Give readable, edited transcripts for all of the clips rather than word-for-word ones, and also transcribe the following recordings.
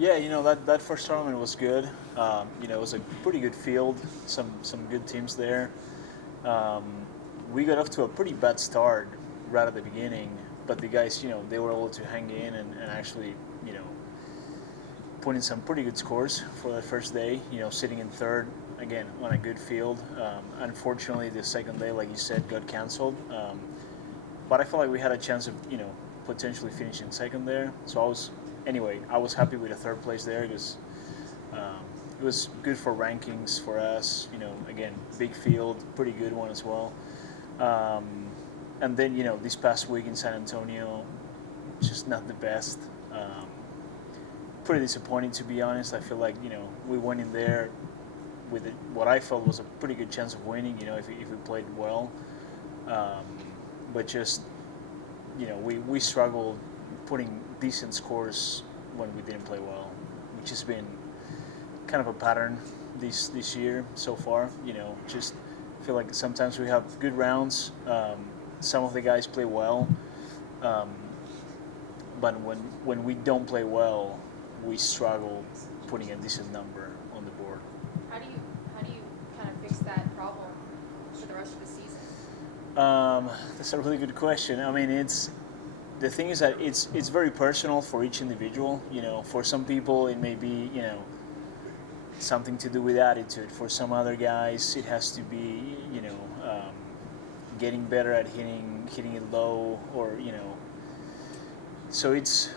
Yeah, that first tournament was good. It was a pretty good field, some good teams there. Um, we got off to a pretty bad start right at the beginning, but the guys, they were able to hang in and actually, you know, put in some pretty good scores for the first day. Sitting in third again on a good field. Unfortunately, the second day, like you said, got canceled. But I felt like we had a chance of potentially finishing second there. So I was happy with the third place there because um, it was good for rankings for us. Again, big field, pretty good one as well. Um, and then this past week in San Antonio, just not the best. Pretty disappointing, to be honest. I feel like we went in there with what I felt was a pretty good chance of winning. If we played well, um, but just we struggled putting decent scores when we didn't play well, which has been kind of a pattern this year so far. Just feel like sometimes we have good rounds. Some of the guys play well, um, but when we don't play well, we struggle putting a decent number on the board. How do you how do you kind of fix that problem for the rest of the season? That's a really good question. I mean, the thing is that it's very personal for each individual. For some people it may be something to do with attitude. For some other guys, it has to be getting better at hitting it low, or So it's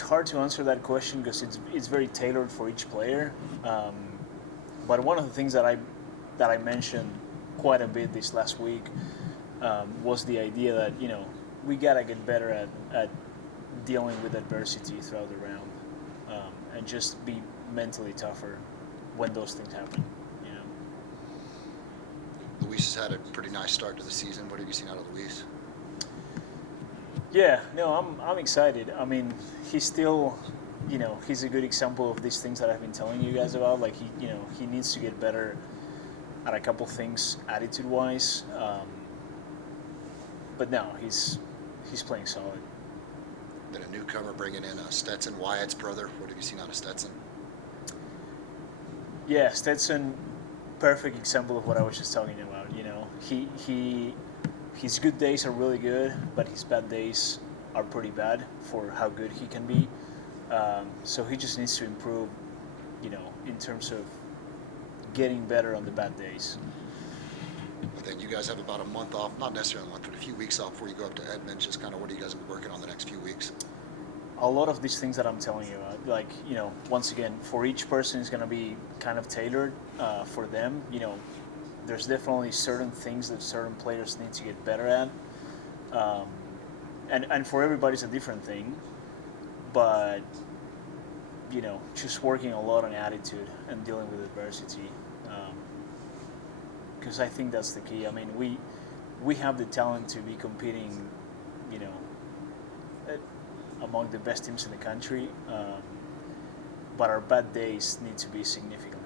hard to answer that question because it's very tailored for each player. Um, but one of the things that I mentioned quite a bit this last week was the idea that we gotta get better at dealing with adversity throughout the round, and just be mentally tougher when those things happen. You know. Luis has had a pretty nice start to the season. What have you seen out of Luis? Yeah, no, I'm excited. I mean, he's still, he's a good example of these things that I've been telling you guys about. Like he needs to get better at a couple things attitude wise. But no, he's playing solid. Been a newcomer bringing in Stetson Wyatt's brother. What have you seen out of Stetson? Yeah, Stetson, perfect example of what I was just talking about. He his good days are really good, but his bad days are pretty bad for how good he can be. So he just needs to improve, in terms of getting better on the bad days. But then you guys have about a month off, not necessarily a month, but a few weeks off before you go up to Edmonds. Just kind of what are you guys working on the next few weeks? A lot of these things that I'm telling you about, like, once again, for each person is going to be kind of tailored for them. There's definitely certain things that certain players need to get better at. Um, and for everybody, it's a different thing. But, just working a lot on attitude and dealing with adversity. Because I think that's the key. I mean, we have the talent to be competing, you know, among the best teams in the country, but our bad days need to be significantly